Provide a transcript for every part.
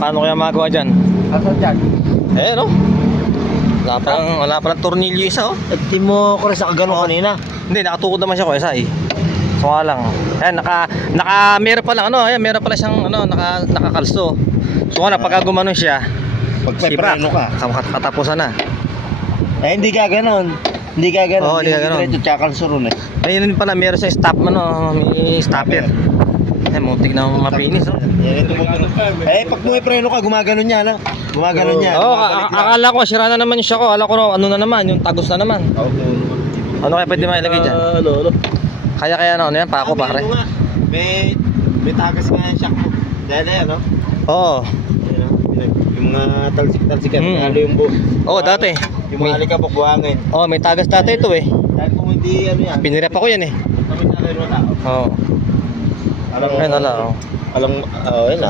Paano kaya magawa dyan? Asan dyan? Eh, no? Wala palang tornilyo isa, oh. Hindi mo ko rin sa kagano kanina. Hindi, nakatukod naman siya ko isa, eh. So, nga lang. Ayan, meron pa lang, ano, ayan, meron pala siyang, ano, nakakalso. So, nga, pagka gumanon siya, Pagpepreno ka. katapusan na. Eh, hindi ka ganon. Hindi ka ganon. Oo, hindi ka ganon. Diretso tsakalso ron eh. Ayun pala, meron siyang stop, ano, may stopper. Eh, muntik na mapinis, oh. Yan ito mo. Eh, pag bumipreno ka, gumaganon niya, no? Gumaganon niya. Oo, akala ko, sira na naman yung siya ko. Akala ko, ano na naman, yung tagos na naman. Ano kaya pwede mailagay dyan? Ano? Kaya, ano yan, pako, pare. May tagas nga yung shock mo. Dahil yan, no? Oo. Yung mga talsik-talsikan, halo yung buo. Oo, dati. Yung mga alikabok buhangin. Oo, may tagas dati ito, eh. Dahil kung hindi, ano yan. Pinirap ako yan, eh. Kami na kayo na. Oo. Ayun, wala, oh. Alam, ayun na.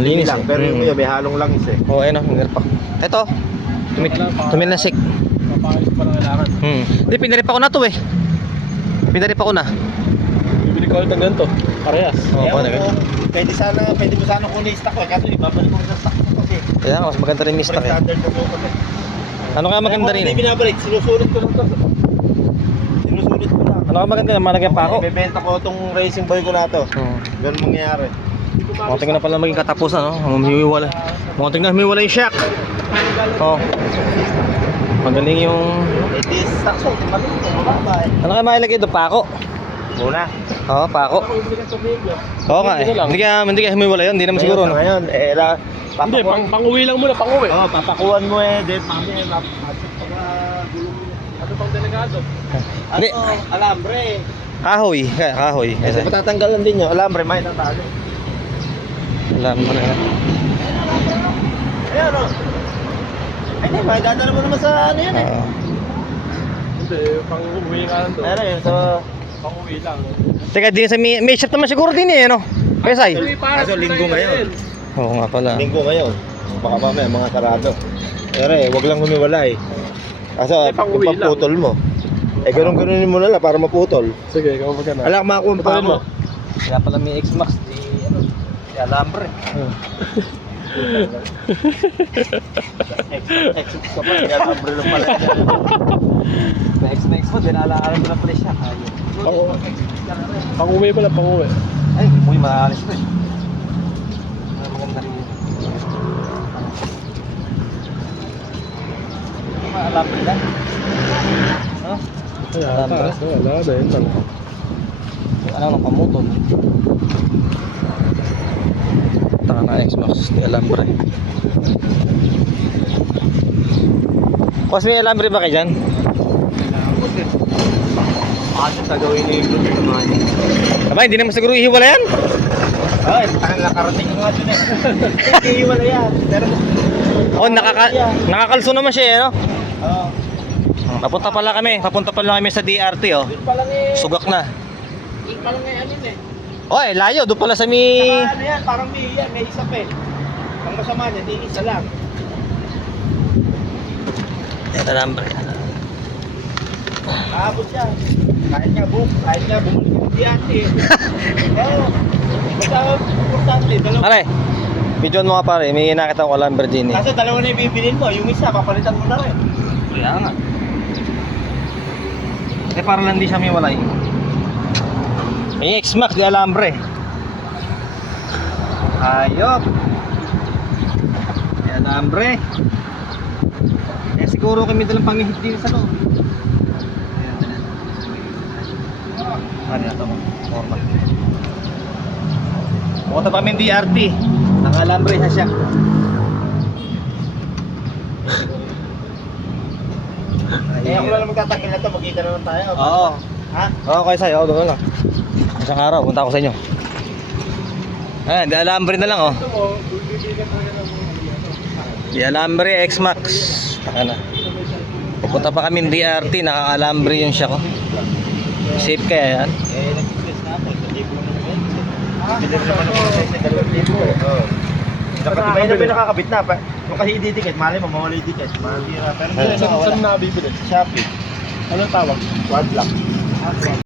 Linis, eh. Pero yung may halong langis eh. Oo, ayun, pinirap ako. Ito, tumilasik. Papayos pa lang kailangan. Hindi, pinirap ako na to, eh. Pinirap ako na. Bibili ko ulit ng ganito. Parehas. Oo, paano ganun? Pwede mo sana kung na-stock ko. Kaso ibabalik ko sa stock ko kasi. Kaya nga, mas maganda rin yung stock, eh. Standard ko kasi. Ano kaya maganda rin, Hindi eh? binabalik, sinusulit ko lang to. Sinusulit ko lang. Ano kaya maganda, malagyan pa ako? Ibebenta ko itong racing boy ko na to. Ganun mangyayari. Muntik na pala maging katapusan, no? Humiwala. Muntik na humiwala yung shock. Oo. Magaling yung... Eh, di stock so, maliit ang mababa eh. Ano kaya mailagay doon? Pako? Muna. Oo, pako. Oo nga, eh. Hindi kaya humiwala yun. Hindi naman siguro, no? Ngayon, Hindi, pang-uwi lang muna, pang-uwi. Oo, papakuan mo eh. Then, mami, Ano pang delegado? Hindi. Alambre. Kahoy. Kahoy. Kasi patatanggalan din yun. Alambre, may tatalo. Alam mo na. Ayan o. Ay, hindi, may dadala mo naman sa ano yan eh. Hindi, pang-uwi nga lang to. Ayan yun, so... Pang-uwi lang. Teka, din sa may shop naman siguro din, eh, no? Pesay. Kaso linggo ngayon. Oo nga pala. Linggo ngayon. Baka mamaya mga sarado. Pero wag lang humiwala eh. Kaso Hindi, pang-uwi yung pagputol mo. Eh ganun-ganunin mo na lang para maputol. Sige, ikaw magkana. Alak makakuha pa mo. Kaya pala may X-Max. Di alambre. Exit ka pa. Kaya alambre lang pala. May X mo, din alaalam mo na pala siya. Pang-uwi pala, pang-uwi. Ay, uy, malalis ko, eh. Maganda rin. Alambre lang. Ha? Ay, Alambre. wala na yun lang. Ano nang pamutol? Taka na X-Max di alambre. Mas may alambre ba kayo dyan? Ano sa gawin ni Igor sa mga niya? Aba, hindi naman siguro ihiwala yan. Ay, tahan nakarating ko nga dun eh. Hindi wala yan. Pero... Oh, nakakalso naman siya, eh, no? Oo. Papunta pala kami sa DRT, oh. Doon pa lang eh. Sugak na. Doon pa lang eh, ano eh. Oy, layo, doon pala sa mi... Saka ano yan, parang may isa pa eh. Ang masama niya, di isa lang. Ito alambre. Aabot siya. Kahit nga bumalik yung diyate eh. Oo. Basta importante, dalawa. Pare, videoan mo nga pare, may nakita ko alambre din, eh. Kaso dalawa na yung bibilin mo, yung isa, papalitan mo na rin. Kaya nga. Eh, para lang di siya may walay. May X-Max di alambre. Ayop. Di alambre. Eh, siguro kami dalang pangihit din sa loob. Ano ito mo? Normal. Pumunta pa kami DRT. Naka-alambre na siya. Eh, ako lang magtatakil na ito, magkita naman tayo. Oo. Ha? Oo, kayo sa'yo. Oo, doon lang. Isang araw, punta ako sa inyo. Ayan, di alambre na lang, oh. Di alambre, X-Max. Taka na. Pupunta pa kami DRT, naka-alambre yung siya ko. Safe kaya yan? Eh, nag-request na ako, sa libo na naman. Pwede naman ako sa 2,000 eh. Oo. May na pinakakabit na. Kung kasi i-didikit, mali mo, mawala i-dikit. Mahal tira. Pero hindi na Saan na bibili? Shopee. Anong tawag? Quad lock.